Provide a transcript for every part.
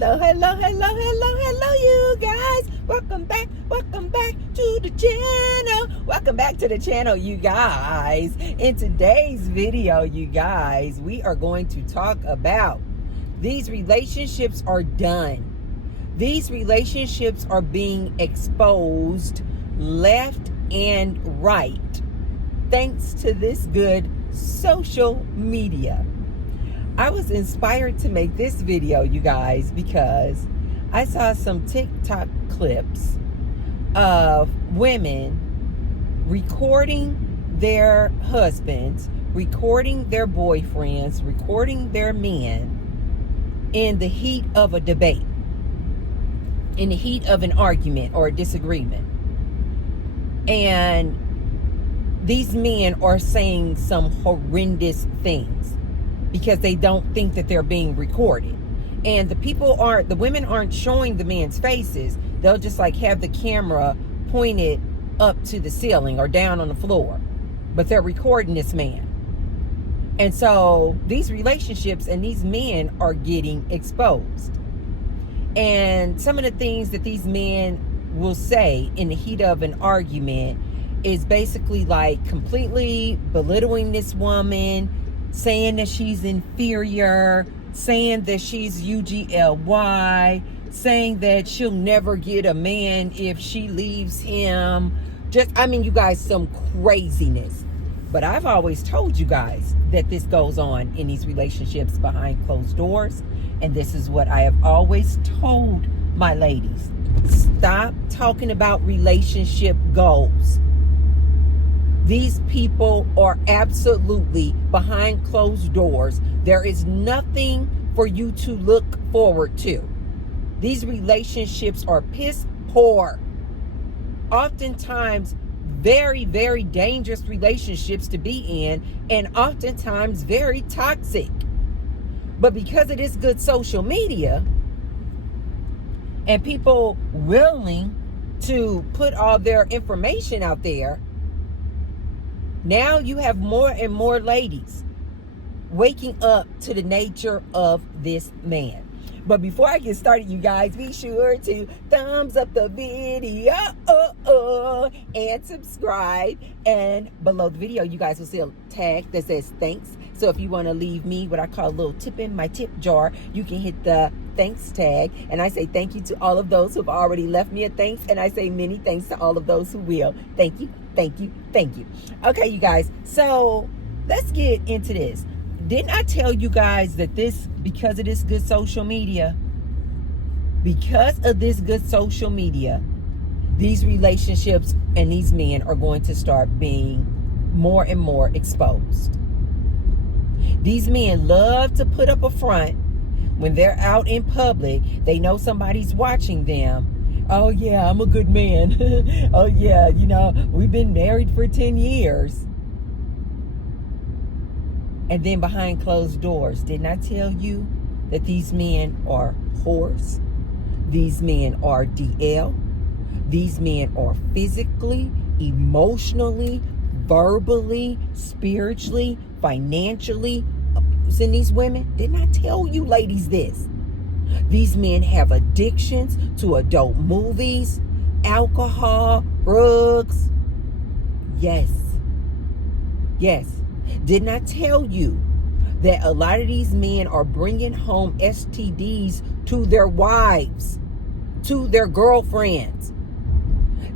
Hello, you guys. Welcome back to the channel. Welcome back to the channel, you guys. In today's video, you guys, we are going to talk about these relationships are done. These relationships are being exposed left and right thanks to this good social media. I was inspired to make this video, you guys, because I saw some TikTok clips of women recording their husbands, recording their boyfriends, recording their men in the heat of a debate, in the heat of an argument or a disagreement. And these men are saying some horrendous things because they don't think that they're being recorded. And the women aren't showing the men's faces. They'll just like have the camera pointed up to the ceiling or down on the floor. But they're recording this man. And so these relationships and these men are getting exposed. And some of the things that these men will say in the heat of an argument is basically like completely belittling this woman, saying that she's inferior, saying that she's UGLY, saying that she'll never get a man if she leaves him. You guys, some craziness. But I've always told you guys that this goes on in these relationships behind closed doors. And this is what I have always told my ladies. Stop talking about relationship goals. These people are absolutely behind closed doors. There is nothing for you to look forward to. These relationships are piss poor. Oftentimes, very, very dangerous relationships to be in, and oftentimes very toxic. But because of this good social media and people willing to put all their information out there, now you have more and more ladies waking up to the nature of this man. But before I get started, you guys, be sure to thumbs up the video and subscribe. And below the video, you guys will see a tag that says thanks. So if you want to leave me what I call a little tip in my tip jar, you can hit the thanks tag. And I say thank you to all of those who have already left me a thanks. And I say many thanks to all of those who will. Thank you, thank you, thank you. Okay, you guys. So let's get into this. Didn't I tell you guys that because of this good social media, these relationships and these men are going to start being more and more exposed. These men love to put up a front when they're out in public. They know somebody's watching them. Oh yeah, I'm a good man. Oh yeah, we've been married for 10 years. And then behind closed doors, didn't I tell you that these men are whores? These men are DL. These men are physically, emotionally, verbally, spiritually, financially abusing these women. Didn't I tell you ladies this? These men have addictions to adult movies, alcohol, drugs. Yes. Didn't I tell you that a lot of these men are bringing home STDs to their wives, to their girlfriends?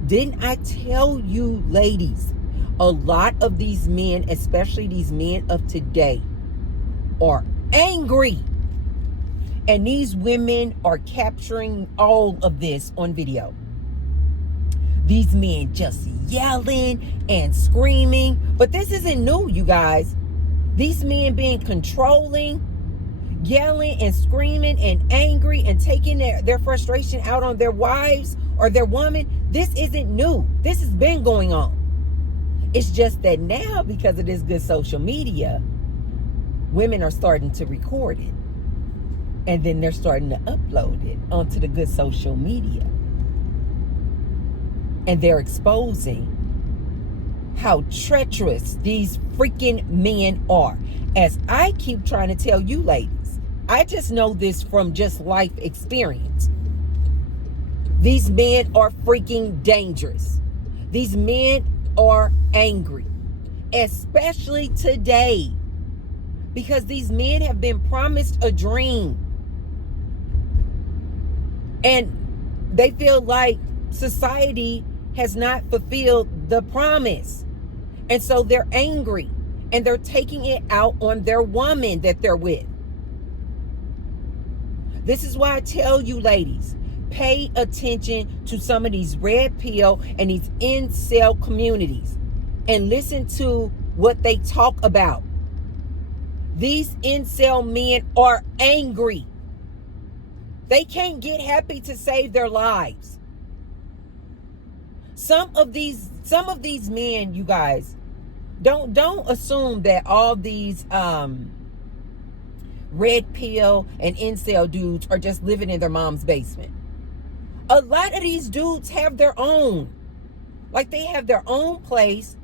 Didn't I tell you, ladies, a lot of these men, especially these men of today, are angry. And these women are capturing all of this on video. These men just yelling and screaming. But this isn't new, you guys. These men being controlling, yelling and screaming and angry and taking their frustration out on their wives or their woman. This isn't new. This has been going on. It's just that now, because of this good social media, women are starting to record it. And then they're starting to upload it onto the good social media. And they're exposing how treacherous these freaking men are. As I keep trying to tell you ladies, I just know this from just life experience. These men are freaking dangerous. These men are angry, especially today, because these men have been promised a dream. And they feel like society has not fulfilled the promise. And so they're angry and they're taking it out on their woman that they're with. This is why I tell you, ladies, pay attention to some of these red pill and these incel communities and listen to what they talk about. These incel men are angry. They can't get happy to save their lives. Some of these men, you guys, don't assume that all these red pill and incel dudes are just living in their mom's basement. A lot of these dudes have their own. Like, they have their own place.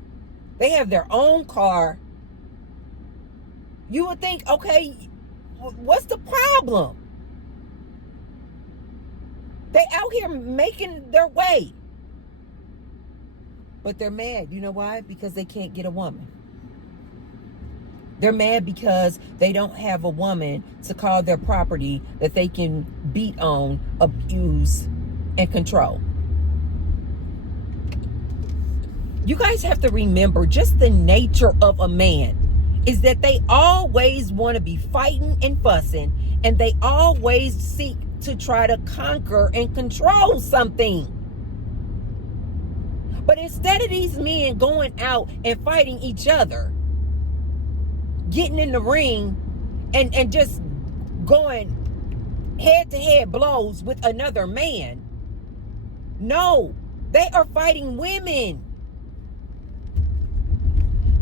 They have their own car. You would think, okay, what's the problem? They out here making their way. But they're mad. You know why? Because they can't get a woman. They're mad because they don't have a woman to call their property that they can beat on, abuse, and control. You guys have to remember, just the nature of a man is that they always want to be fighting and fussing, and they always seek to try to conquer and control something. But instead of these men going out and fighting each other, getting in the ring and just going head-to-head blows with another man, no, they are fighting women.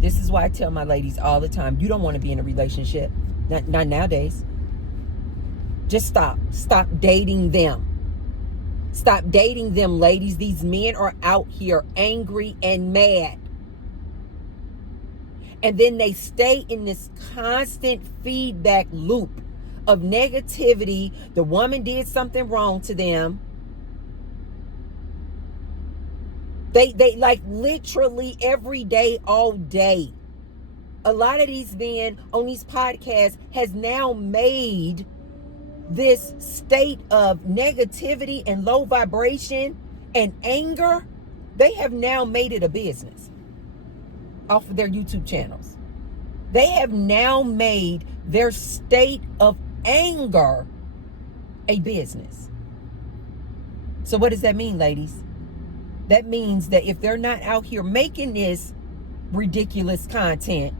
This is why I tell my ladies all the time, you don't want to be in a relationship. Not nowadays. Just stop dating them. Stop dating them, ladies. These men are out here angry and mad. And then they stay in this constant feedback loop of negativity. The woman did something wrong to them. They like literally every day, all day. A lot of these men on these podcasts has now made this state of negativity and low vibration and anger. They have now made it a business off of their YouTube channels. They have now made their state of anger a business. So what does that mean, ladies? That means that if they're not out here making this ridiculous content,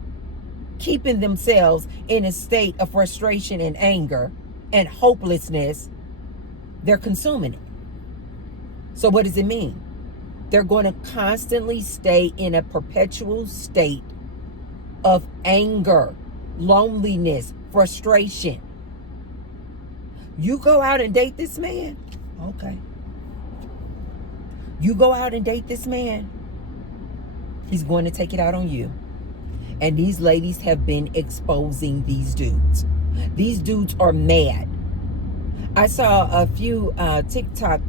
keeping themselves in a state of frustration and anger and hopelessness, they're consuming it. So what does it mean? They're going to constantly stay in a perpetual state of anger, loneliness, frustration. You go out and date this man, okay. You go out and date this man, he's going to take it out on you. And these ladies have been exposing these dudes. These dudes are mad. I saw a few TikTok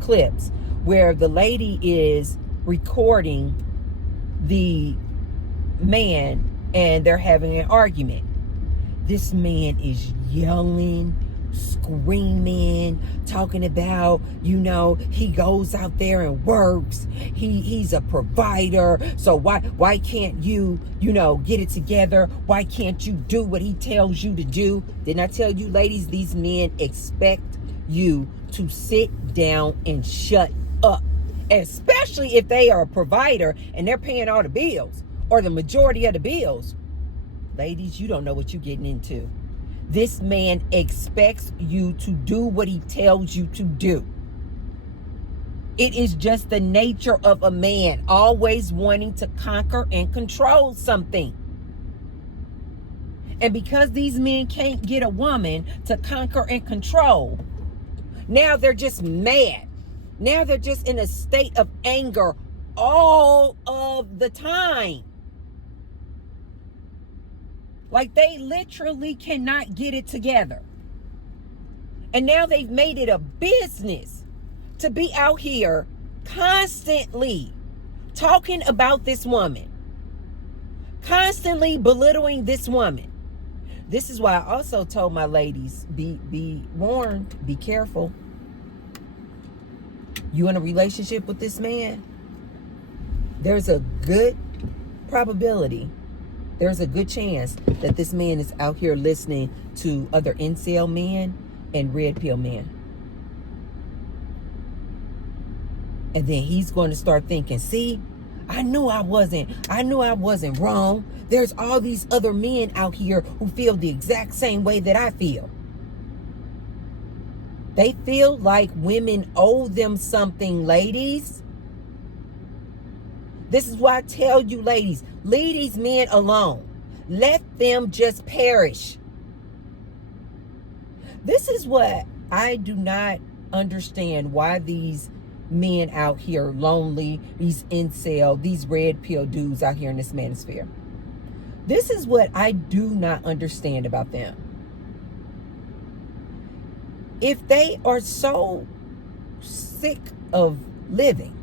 clips where the lady is recording the man and they're having an argument. This man is yelling, screaming, talking about, he goes out there and works. He's a provider. So why can't you, get it together? Why can't you do what he tells you to do? Didn't I tell you, ladies, these men expect you to sit down and shut up, especially if they are a provider and they're paying all the bills or the majority of the bills. Ladies, you don't know what you're getting into. This man expects you to do what he tells you to do. It is just the nature of a man, always wanting to conquer and control something. And because these men can't get a woman to conquer and control, now they're just mad. Now they're just in a state of anger all of the time. Like, they literally cannot get it together. And now they've made it a business to be out here constantly talking about this woman, constantly belittling this woman. This is why I also told my ladies, be warned, be careful. You in a relationship with this man, there's a good probability, there's a good chance that this man is out here listening to other incel men and red pill men. And then he's going to start thinking, see, I knew I wasn't wrong. There's all these other men out here who feel the exact same way that I feel. They feel like women owe them something, ladies. This is why I tell you, ladies, leave these men alone. Let them just perish. This is what I do not understand, why these men out here lonely, these incel, these red pill dudes out here in this manosphere. This is what I do not understand about them. If they are so sick of living,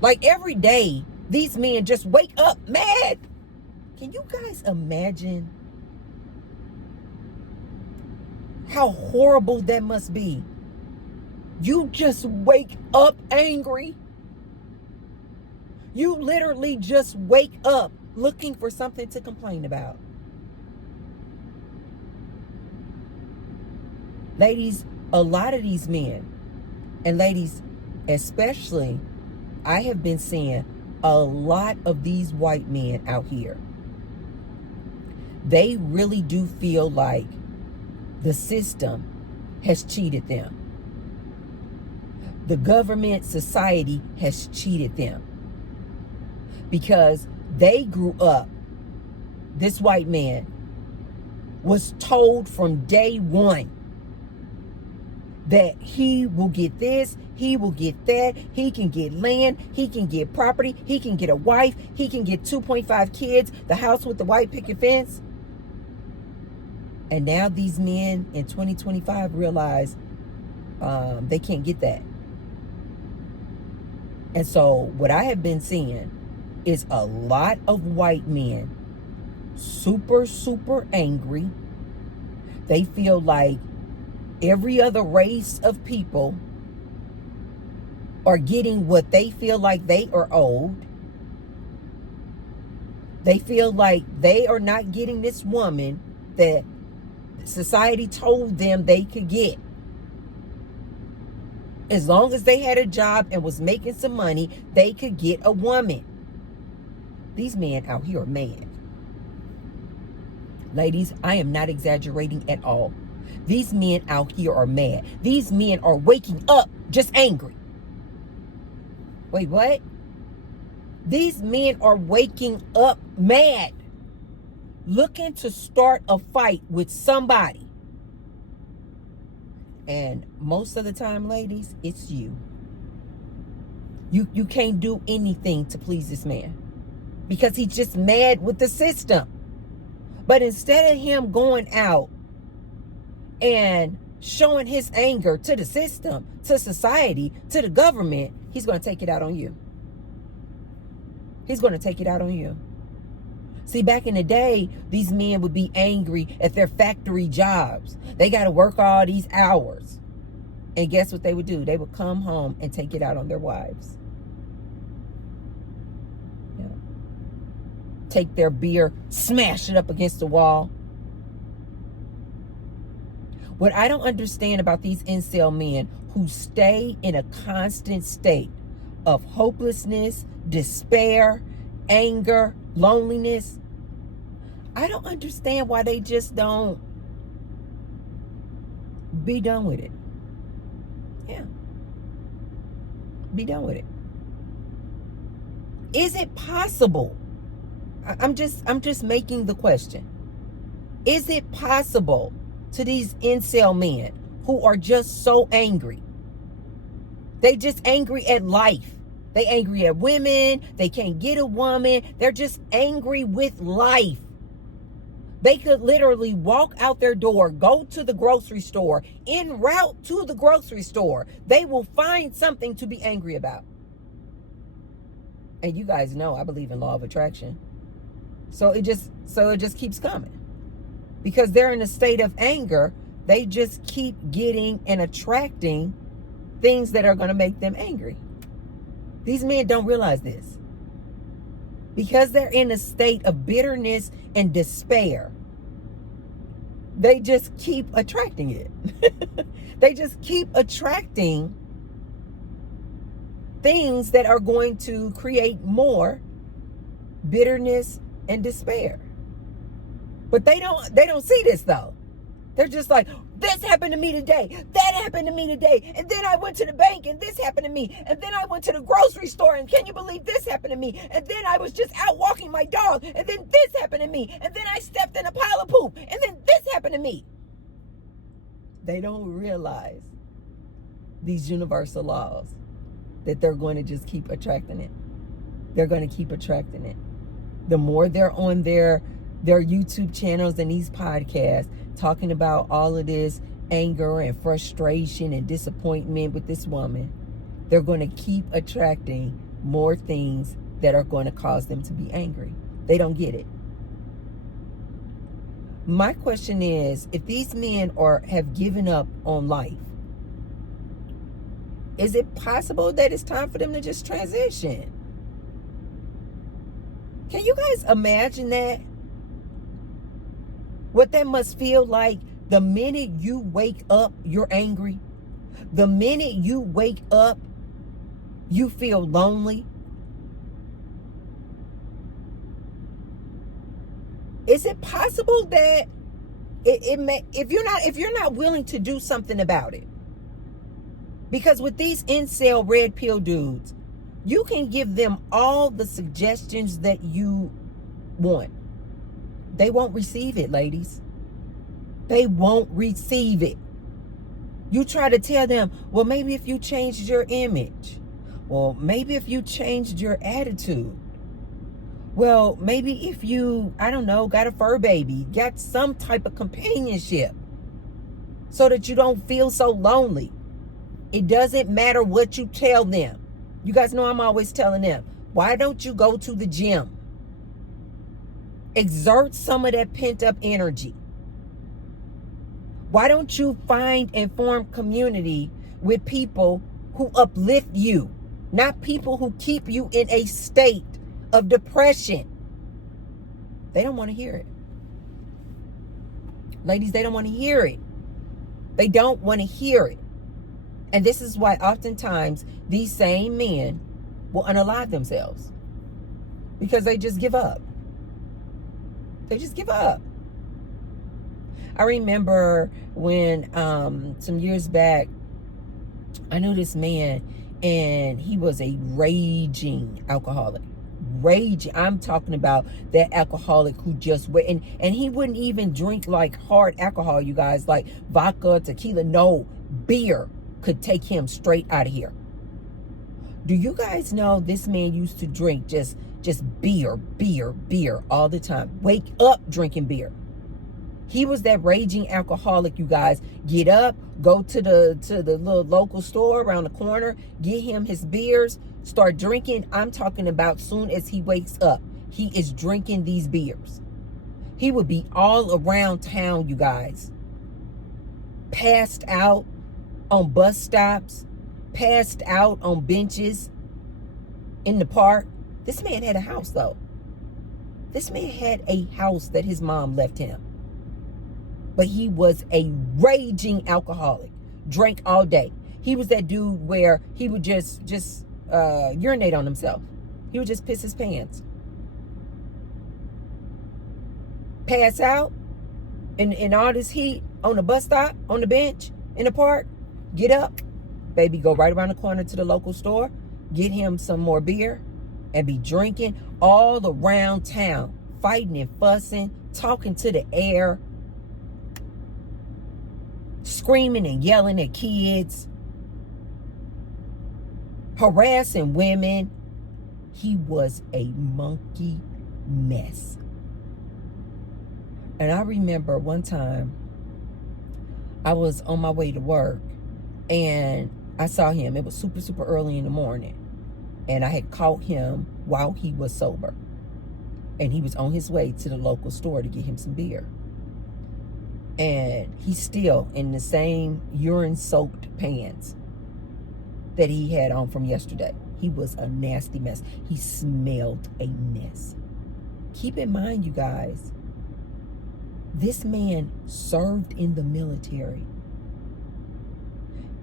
like every day, these men just wake up mad. Can you guys imagine how horrible that must be? You just wake up angry. You literally just wake up looking for something to complain about. Ladies, a lot of these men, and ladies especially, I have been seeing a lot of these white men out here. They really do feel like the system has cheated them. The government, society has cheated them. Because they grew up, this white man was told from day one that he will get this, he will get that, he can get land, he can get property, he can get a wife, he can get 2.5 kids, the house with the white picket fence. And now these men in 2025 realize they can't get that. And so what I have been seeing is a lot of white men super, super angry. They feel like every other race of people are getting what they feel like they are owed. They feel like they are not getting this woman that society told them they could get. As long as they had a job and was making some money, they could get a woman. These men out here are mad. Ladies, I am not exaggerating at all. These men out here are mad. These men are waking up just angry. Wait, what? These men are waking up mad, looking to start a fight with somebody. And most of the time, ladies, it's you. You can't do anything to please this man because he's just mad with the system. But instead of him going out and showing his anger to the system, to society, to the government, he's going to take it out on you. He's going to take it out on you. See, back in the day, these men would be angry at their factory jobs. They got to work all these hours. And guess what they would do? They would come home and take it out on their wives. Yeah. Take their beer, smash it up against the wall. What I don't understand about these incel men who stay in a constant state of hopelessness, despair, anger, loneliness, I don't understand why they just don't be done with it. Yeah. Be done with it. Is it possible? I'm just making the question. Is it possible to these incel men who are just so angry? They just angry at life. They angry at women. They can't get a woman. They're just angry with life. They could literally walk out their door, go to the grocery store, en route to the grocery store. They will find something to be angry about. And you guys know I believe in law of attraction. So it just keeps coming. Because they're in a state of anger, they just keep getting and attracting things that are going to make them angry. These men don't realize this. Because they're in a state of bitterness and despair, they just keep attracting it. They just keep attracting things that are going to create more bitterness and despair. But they don't see this though. They're just like, this happened to me today. That happened to me today. And then I went to the bank and this happened to me. And then I went to the grocery store and can you believe this happened to me? And then I was just out walking my dog and then this happened to me. And then I stepped in a pile of poop and then this happened to me. They don't realize these universal laws that they're going to just keep attracting it. They're going to keep attracting it. The more they're on their YouTube channels and these podcasts talking about all of this anger and frustration and disappointment with this woman, they're going to keep attracting more things that are going to cause them to be angry. They don't get it. My question is, if these men have given up on life, is it possible that it's time for them to just transition? Can you guys imagine that? What that must feel like the minute you wake up, you're angry. The minute you wake up, you feel lonely. Is it possible that it may, if you're not willing to do something about it? Because with these incel red pill dudes, you can give them all the suggestions that you want. They won't receive it, ladies. They won't receive it. You try to tell them, well, maybe if you changed your image, or maybe if you changed your attitude, well, maybe if you, I don't know, got a fur baby, got some type of companionship so that you don't feel so lonely. It doesn't matter what you tell them. You guys know I'm always telling them, why don't you go to the gym? Exert some of that pent up energy. Why don't you find and form community with people who uplift you, not people who keep you in a state of depression? They don't want to hear it. Ladies, they don't want to hear it. They don't want to hear it. And this is why oftentimes these same men will unalive themselves. Because they just give up. They just give up. I remember when some years back, I knew this man and he was a raging alcoholic. Raging. I'm talking about that alcoholic who just went and he wouldn't even drink like hard alcohol, you guys, like vodka, tequila. No, beer could take him straight out of here. Do you guys know this man used to drink just beer all the time? Wake up drinking beer. He was that raging alcoholic, you guys. Get up, go to the little local store around the corner, get him his beers, start drinking. I'm talking about soon as he wakes up, he is drinking these beers. He would be all around town, you guys. Passed out on bus stops, passed out on benches in the park. This man had a house, though. This man had a house that his mom left him. But he was a raging alcoholic. Drank all day. He was that dude where he would just urinate on himself. He would just piss his pants. Pass out in all this heat on the bus stop, on the bench, in the park. Get up, baby, go right around the corner to the local store, get him some more beer, and be drinking all around town, fighting and fussing, talking to the air, screaming and yelling at kids. harassing women. He was a monkey mess. And I remember one time I was on my way to work and I saw him. It was super, super early in the morning. And I had caught him while he was sober. And he was on his way to the local store to get him some beer. And he's still in the same urine-soaked pants that he had on from yesterday. He was a nasty mess. He smelled a mess. Keep in mind, you guys, this man served in the military.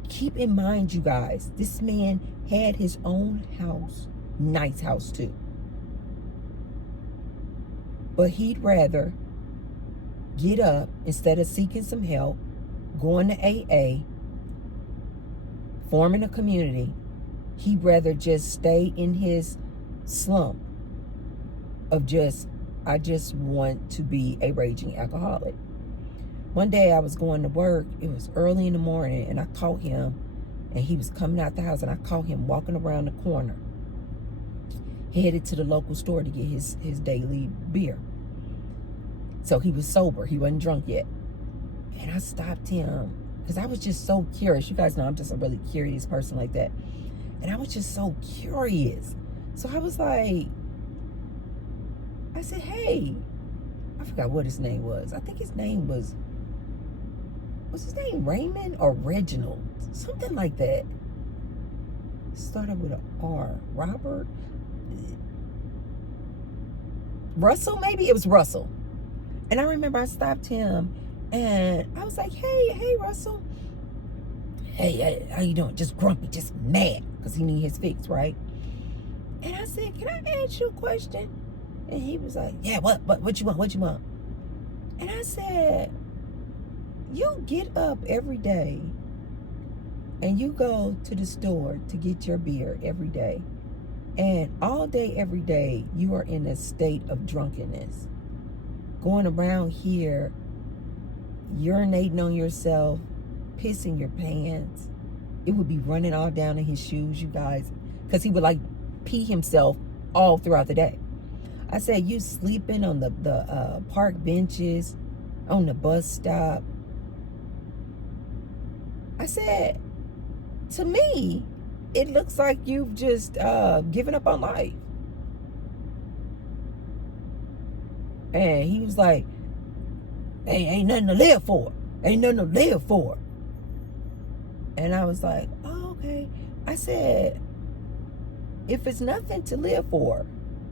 Keep in mind, you guys, this man had his own house. Nice house, too. But he'd rather get up instead of seeking some help, going to AA, forming a community. He'd rather just stay in his slump of I just want to be a raging alcoholic. One day I was going to work. It was early in the morning, and I caught him, and he was coming out the house, and I caught him walking around the corner, headed to the local store to get his daily beer. So he was sober. He wasn't drunk yet. And I stopped him because I was just so curious. You guys know I'm just a really curious person like that. And I was just so curious. So I was like, I said, hey, I forgot what his name was. I think his name was his name Raymond or Reginald? Something like that. Started with an R. Robert? Russell, maybe? It was Russell. And I remember I stopped him and I was like, hey, Russell. Hey, how you doing? Just grumpy, just mad because he needed his fix, right? And I said, can I ask you a question? And he was like, yeah, what you want? What you want? And I said, you get up every day and you go to the store to get your beer every day. And all day, every day, you are in a state of drunkenness. Going around here, urinating on yourself, pissing your pants. It would be running all down in his shoes, you guys. Because he would like pee himself all throughout the day. I said, you sleeping on the park benches, on the bus stop. I said, to me, it looks like you've just given up on life. And he was like, hey, ain't nothing to live for. Ain't nothing to live for. And I was like, oh, okay. I said, if it's nothing to live for,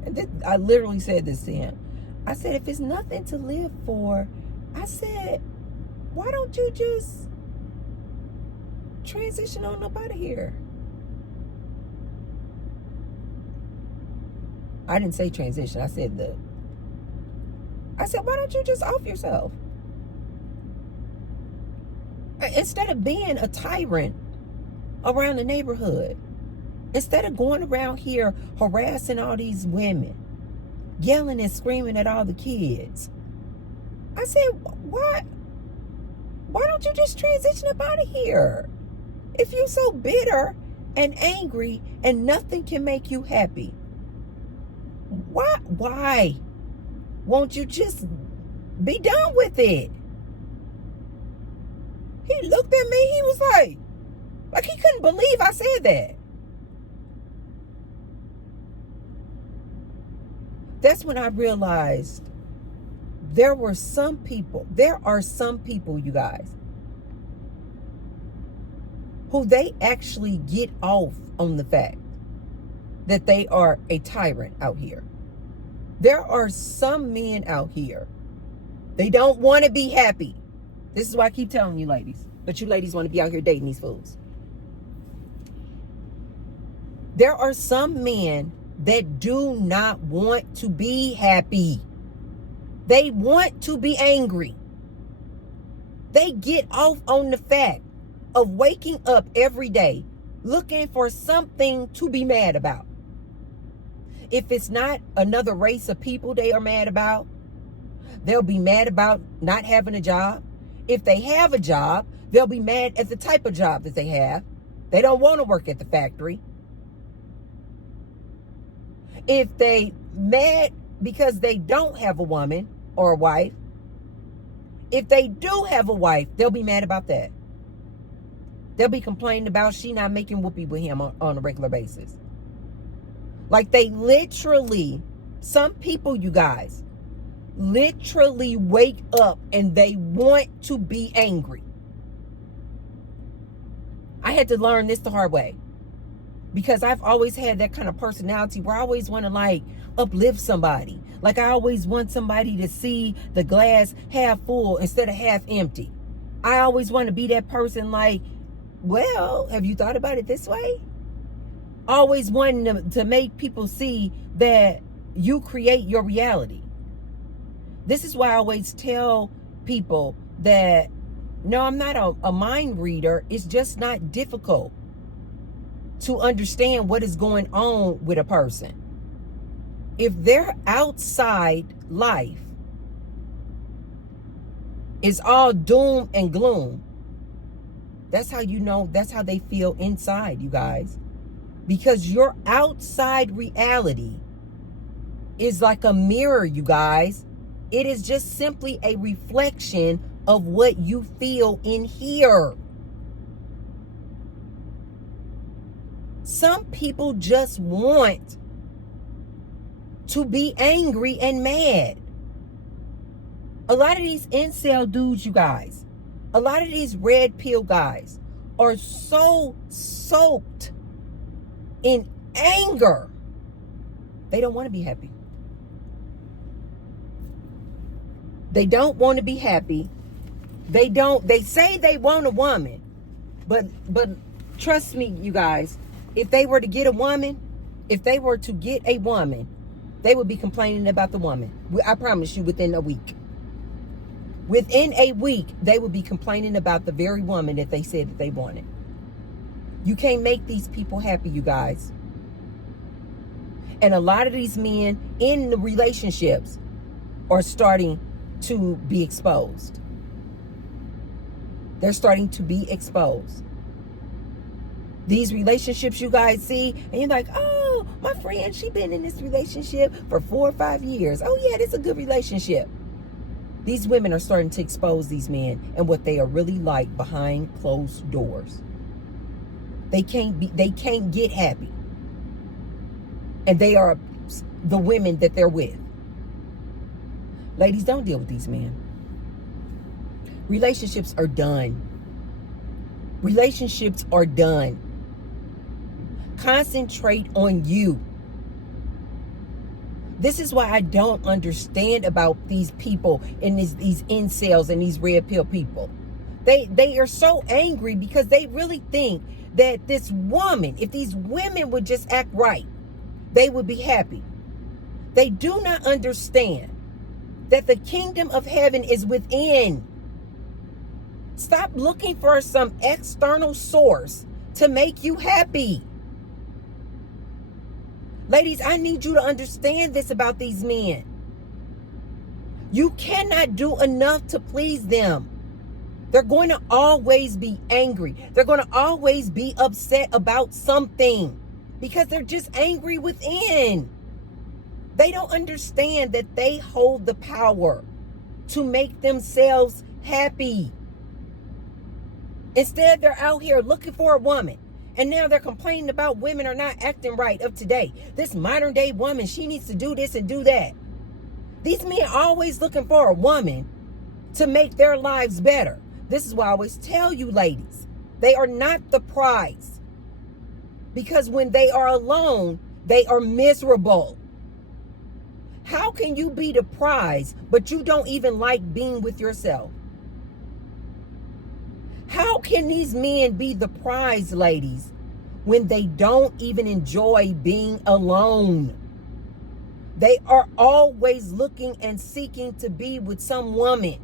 and this, I literally said this to him. I said, if it's nothing to live for, I said, why don't you just transition on up out of here? I didn't say transition. I said, why don't you just off yourself? Instead of being a tyrant around the neighborhood, instead of going around here harassing all these women, yelling and screaming at all the kids, I said, why don't you just transition up out of here? If you're so bitter and angry and nothing can make you happy, why won't you just be done with it? He looked at me, he was like he couldn't believe I said that. That's when I realized there are some people, you guys, who they actually get off on the fact that they are a tyrant out here. There are some men out here, they don't want to be happy. This is why I keep telling you ladies, but you ladies want to be out here dating these fools. There are some men that do not want to be happy. They want to be angry. They get off on the fact of waking up every day looking for something to be mad about. If it's not another race of people they are mad about, they'll be mad about not having a job. If they have a job, they'll be mad at the type of job that they have. They don't want to work at the factory. If they mad because they don't have a woman or a wife, if they do have a wife, they'll be mad about that. They'll be complaining about she not making whoopee with him on a regular basis. Like they literally, some people, you guys, literally wake up and they want to be angry. I had to learn this the hard way because I've always had that kind of personality where I always want to like uplift somebody. Like I always want somebody to see the glass half full instead of half empty. I always want to be that person like, well, have you thought about it this way? Always wanting to make people see that you create your reality. This is why I always tell people that, no, I'm not a mind reader. It's just not difficult to understand what is going on with a person. If their outside life is all doom and gloom, that's how you know, that's how they feel inside, you guys. Because your outside reality is like a mirror, you guys. It is just simply a reflection of what you feel in here. Some people just want to be angry and mad. A lot of these incel dudes, you guys, a lot of these red pill guys are so soaked in anger. They don't want to be happy. They don't want to be happy. They say they want a woman, but trust me, you guys, if they were to get a woman, they would be complaining about the woman. I promise you, within a week. Within a week, they would be complaining about the very woman that they said that they wanted. You can't make these people happy, you guys. And a lot of these men in the relationships are starting to be exposed. They're starting to be exposed. These relationships you guys see, and you're like, oh, my friend, she been in this relationship for 4 or 5 years. Oh yeah, this is a good relationship. These women are starting to expose these men and what they are really like behind closed doors. They can't get happy. And they are the women that they're with. Ladies, don't deal with these men. Relationships are done. Relationships are done. Concentrate on you. This is why I don't understand about these people and these incels and these red pill people. They are so angry because they really think that this woman, if these women would just act right, they would be happy. They do not understand that the kingdom of heaven is within. Stop looking for some external source to make you happy. Ladies, I need you to understand this about these men. You cannot do enough to please them. They're going to always be angry. They're going to always be upset about something because they're just angry within. They don't understand that they hold the power to make themselves happy. Instead, they're out here looking for a woman. And now they're complaining about women are not acting right of today. This modern day woman, she needs to do this and do that. These men are always looking for a woman to make their lives better. This is why I always tell you, ladies, they are not the prize. Because when they are alone, they are miserable. How can you be the prize, but you don't even like being with yourself? How can these men be the prize, ladies, when they don't even enjoy being alone? They are always looking and seeking to be with some woman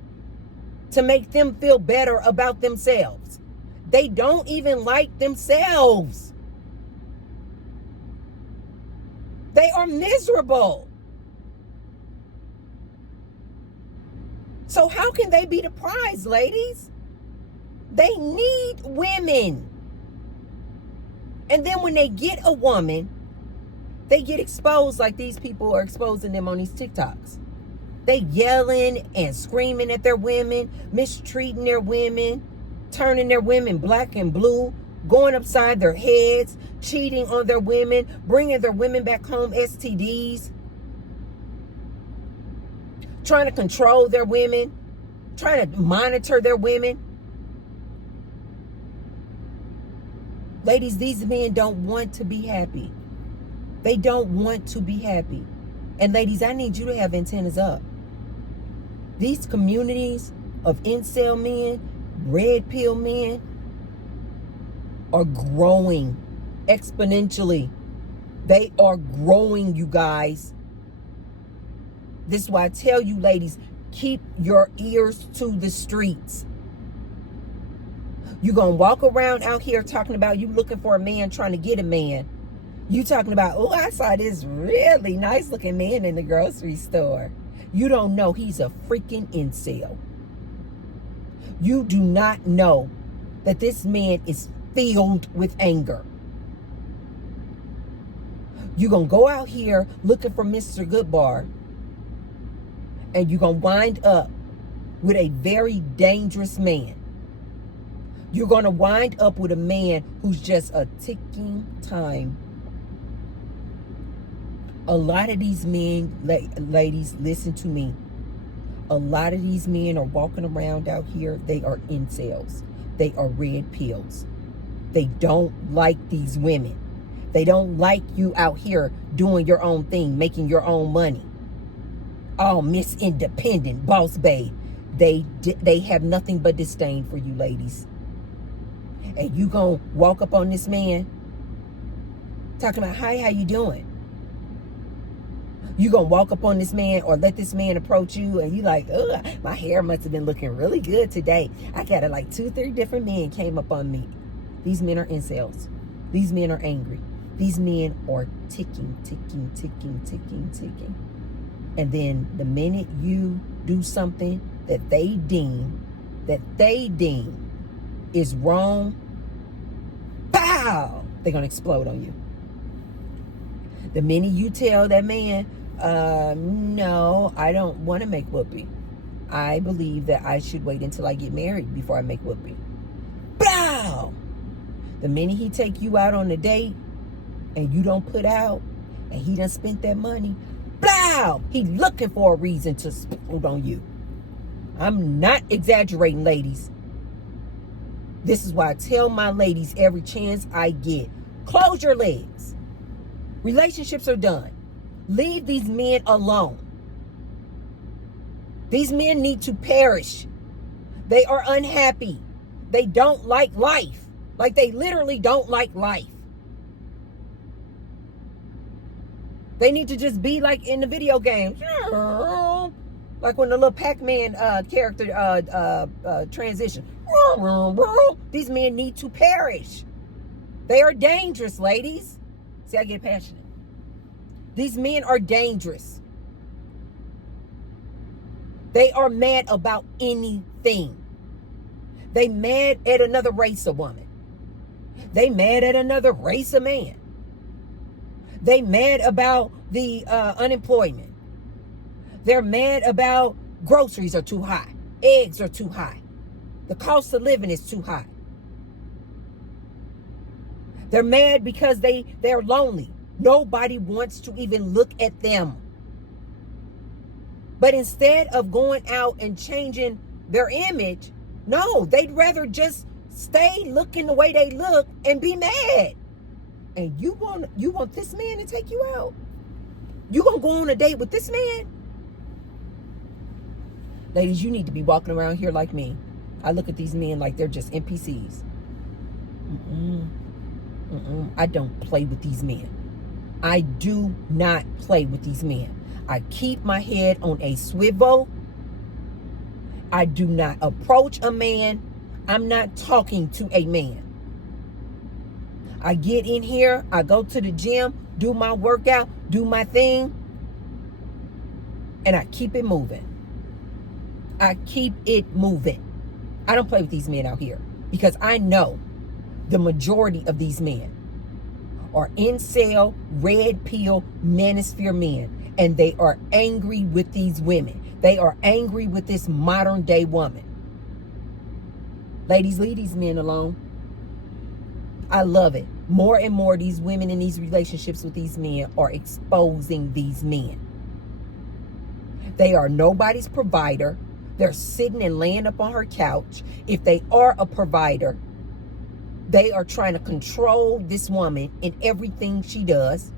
to make them feel better about themselves. They don't even like themselves. They are miserable. So how can they be the prize, ladies? They need women. And then when they get a woman, They get exposed like these people are exposing them on these TikToks. They yelling and screaming at their women, mistreating their women, turning their women black and blue, going upside their heads, cheating on their women, bringing their women back home STDs, trying to control their women, trying to monitor their women. Ladies, these men don't want to be happy. They don't want to be happy. And ladies, I need you to have antennas up. These communities of incel men, red pill men, are growing exponentially. They are growing, you guys. This is why I tell you, ladies, keep your ears to the streets. You're going to walk around out here talking about you looking for a man, trying to get a man. You talking about, oh, I saw this really nice looking man in the grocery store. You don't know he's a freaking incel. You do not know that this man is filled with anger. You're going to go out here looking for Mr. Goodbar, and you're going to wind up with a very dangerous man. You're going to wind up with a man who's just a ticking time. A lot of these men, ladies, listen to me. A lot of these men are walking around out here. They are incels. They are red pills. They don't like these women. They don't like you out here doing your own thing, making your own money. Oh, Miss Independent, boss babe. They have nothing but disdain for you, ladies. And you gonna walk up on this man talking about, hi, how you doing? You gonna walk up on this man or let this man approach you and you like, ugh, my hair must have been looking really good today. I got it like 2-3 different men came up on me. These men are incels. These men are angry. These men are ticking. And then the minute you do something that they deem is wrong, pow, they're gonna explode on you. The minute you tell that man, no, I don't want to make whoopee. I believe that I should wait until I get married before I make whoopee. Pow! The minute he take you out on a date and you don't put out and he done spent that money, blow! He looking for a reason to explode on you. I'm not exaggerating, ladies. This is why I tell my ladies every chance I get, close your legs. Relationships are done. Leave these men alone. These men need to perish. They are unhappy. They don't like life. Like they literally don't like life. They need to just be like in the video games. Like when the little Pac-Man character transition. These men need to perish. They are dangerous, ladies. See, I get passionate. These men are dangerous. They are mad about anything. They mad at another race of woman. They mad at another race of man. They mad about the unemployment. They're mad about groceries are too high. Eggs are too high. The cost of living is too high. They're mad because they're lonely. Nobody wants to even look at them. But instead of going out and changing their image, no, they'd rather just stay looking the way they look and be mad. And you want this man to take you out? You gonna go on a date with this man? Ladies, you need to be walking around here like me. I look at these men like they're just NPCs. I don't play with these men. I do not play with these men. I keep my head on a swivel. I do not approach a man. I'm not talking to a man. I get in here, I go to the gym, do my workout, do my thing, and I keep it moving. I keep it moving. I don't play with these men out here because I know the majority of these men are incel, red pill, manosphere men. And they are angry with these women. They are angry with this modern day woman. Ladies, leave these men alone. I love it. More and more these women in these relationships with these men are exposing these men. They are nobody's provider. They're sitting and laying up on her couch. If they are a provider, they are trying to control this woman in everything she does.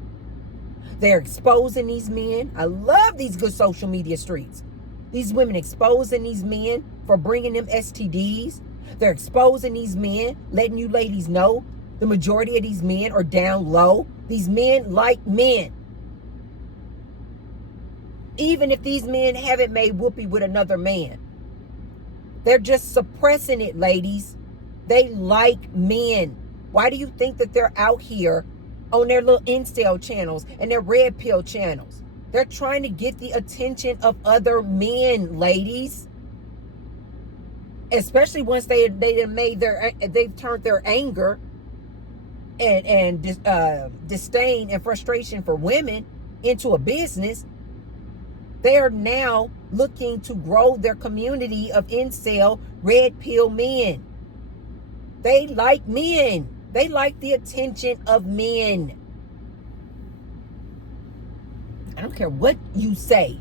They're exposing these men. I love these good social media streets. These women exposing these men for bringing them STDs. They're exposing these men, letting you ladies know the majority of these men are down low. These men like men. Even if these men haven't made whoopee with another man. They're just suppressing it, ladies. They like men. Why do you think that they're out here on their little incel channels and their red pill channels? They're trying to get the attention of other men, ladies. Especially once they've turned their anger and disdain and frustration for women into a business. They are now looking to grow their community of incel red pill men. They like men. They like the attention of men. I don't care what you say.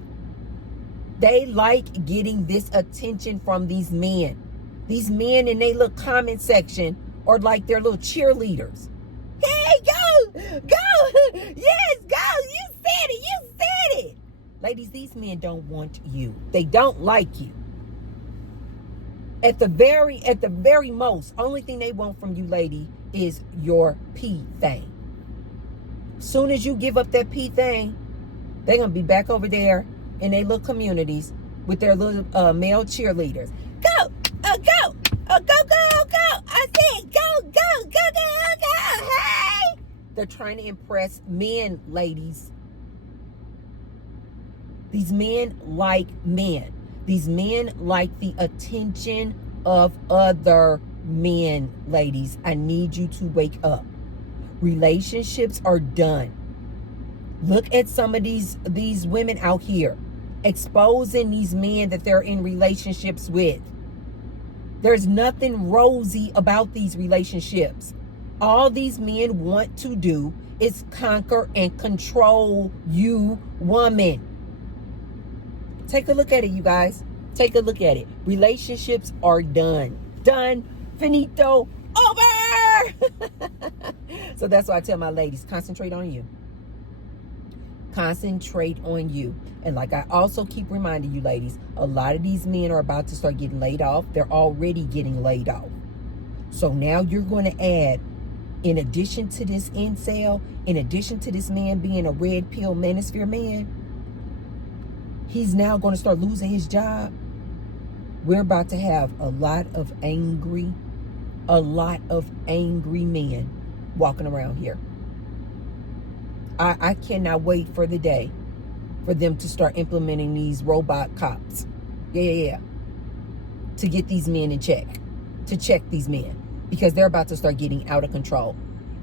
They like getting this attention from these men. These men in their little comment section are like their little cheerleaders. Hey, go! Go! Yes, go! You said it! You said it! Ladies, these men don't want you. They don't like you. At the very most, only thing they want from you, lady, is your pee thing. Soon as you give up that pee thing, they're going to be back over there in their little communities with their little male cheerleaders. Go! Go! Go! I said go! Hey! They're trying to impress men, ladies. These men like men. These men like the attention of other men, ladies. I need you to wake up. Relationships are done. Look at some of these women out here exposing these men that they're in relationships with. There's nothing rosy about these relationships. All these men want to do is conquer and control you, woman. Take a look at it, you guys. Take a look at it. Relationships are done. Done. Finito. Over. So that's why I tell my ladies, concentrate on you. Concentrate on you. And like I also keep reminding you, ladies, a lot of these men are about to start getting laid off. They're already getting laid off. So now you're going to add, in addition to this incel, in addition to this man being a red pill manosphere man, he's now going to start losing his job. We're about to have a lot of angry men walking around here. I cannot wait for the day for them to start implementing these robot cops. Yeah. To get these men in check. To check these men. Because they're about to start getting out of control.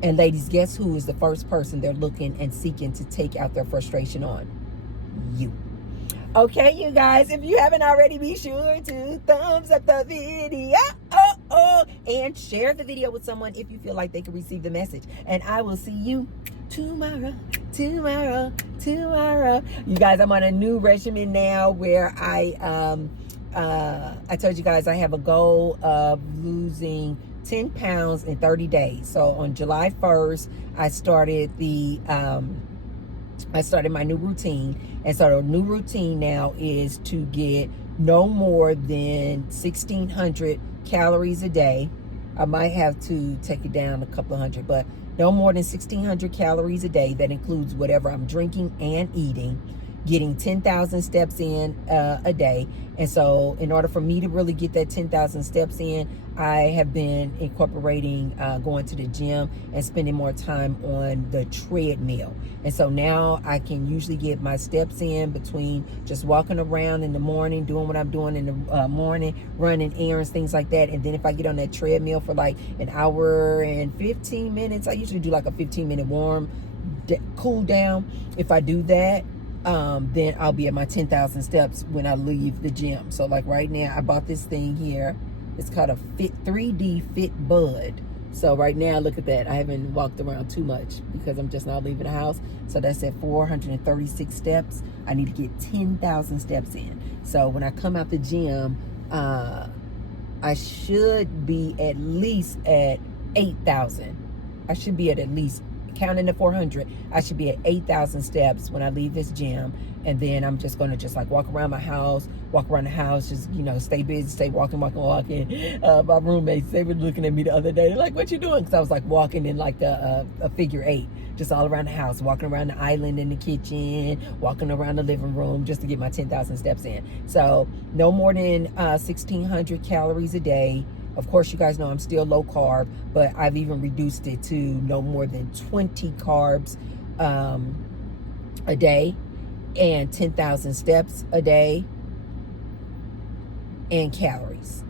And ladies, guess who is the first person they're looking and seeking to take out their frustration on? You. Okay, you guys, if you haven't already, be sure to thumbs up the video and share the video with someone if you feel like they could receive the message. And I will see you tomorrow. You guys, I'm on a new regimen now where I told you guys I have a goal of losing 10 pounds in 30 days. So on July 1st, I started my new routine. And so the new routine now is to get no more than 1,600 calories a day. I might have to take it down a couple of hundred, but no more than 1,600 calories a day. That includes whatever I'm drinking and eating. getting 10,000 steps in a day. And so in order for me to really get that 10,000 steps in, I have been incorporating going to the gym and spending more time on the treadmill. And so now I can usually get my steps in between just walking around in the morning, doing what I'm doing in the morning, running errands, things like that. And then if I get on that treadmill for like an hour and 15 minutes, I usually do like a 15-minute warm cool down. If I do that, then I'll be at my 10,000 steps when I leave the gym. So like right now, I bought this thing here. It's called a 3D Fit Bud. So right now, look at that. I haven't walked around too much because I'm just not leaving the house. So that's at 436 steps. I need to get 10,000 steps in. So when I come out the gym, I should be at least at 8,000. I should be at least, counting the 400, I should be at 8,000 steps when I leave this gym. And then I'm just going to just like walk around the house, just, you know, stay busy, stay walking. My roommates, they were looking at me the other day. They're like, what you doing? Because I was like walking in like a figure 8, just all around the house, walking around the island in the kitchen, walking around the living room just to get my 10,000 steps in. So no more than 1,600 calories a day. Of course, you guys know I'm still low carb, but I've even reduced it to no more than 20 carbs a day and 10,000 steps a day and calories.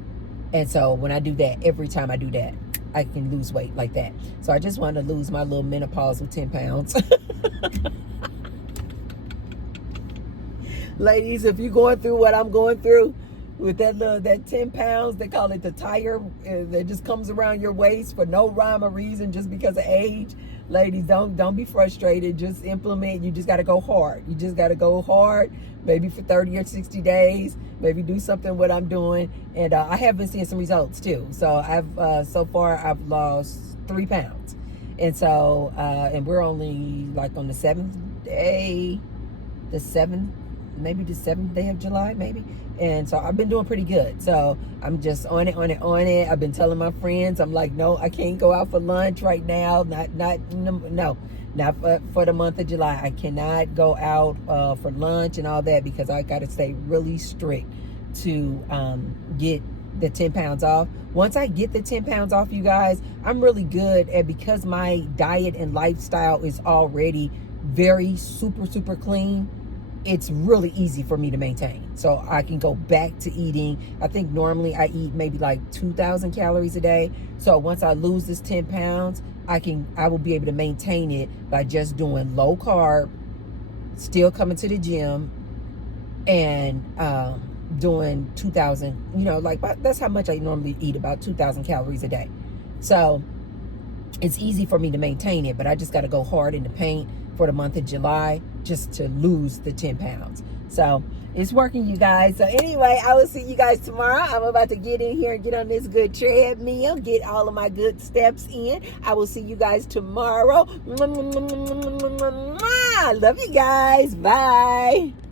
And so when I do that, every time I do that, I can lose weight like that. So I just want to lose my little menopausal 10 pounds. Ladies, if you're going through what I'm going through, with that 10 pounds, they call it the tire that just comes around your waist for no rhyme or reason just because of age. Ladies, don't be frustrated. Just implement. You just got to go hard. You just got to go hard, maybe for 30 or 60 days. Maybe do something what I'm doing. And I have been seeing some results too. So so far I've lost 3 pounds. And so, and we're only like on the 7th day, maybe the 7th day of July, maybe. And so I've been doing pretty good. So I'm just on it. I've been telling my friends, I'm like, no, I can't go out for lunch right now. Not for the month of July. I cannot go out for lunch and all that because I got to stay really strict to get the 10 pounds off. Once I get the 10 pounds off, you guys, I'm really good at, because my diet and lifestyle is already very super clean, it's really easy for me to maintain. So I can go back to eating. I think normally I eat maybe like 2,000 calories a day. So once I lose this 10 pounds, I will be able to maintain it by just doing low carb, still coming to the gym, and doing 2,000, you know, like that's how much I normally eat, about 2,000 calories a day. So it's easy for me to maintain it, but I just got to go hard in the paint for the month of July just to lose the 10 pounds. So it's working, you guys. So anyway, I will see you guys tomorrow. I'm about to get in here and get on this good treadmill, get all of my good steps in. I will see you guys tomorrow. Love you guys. Bye.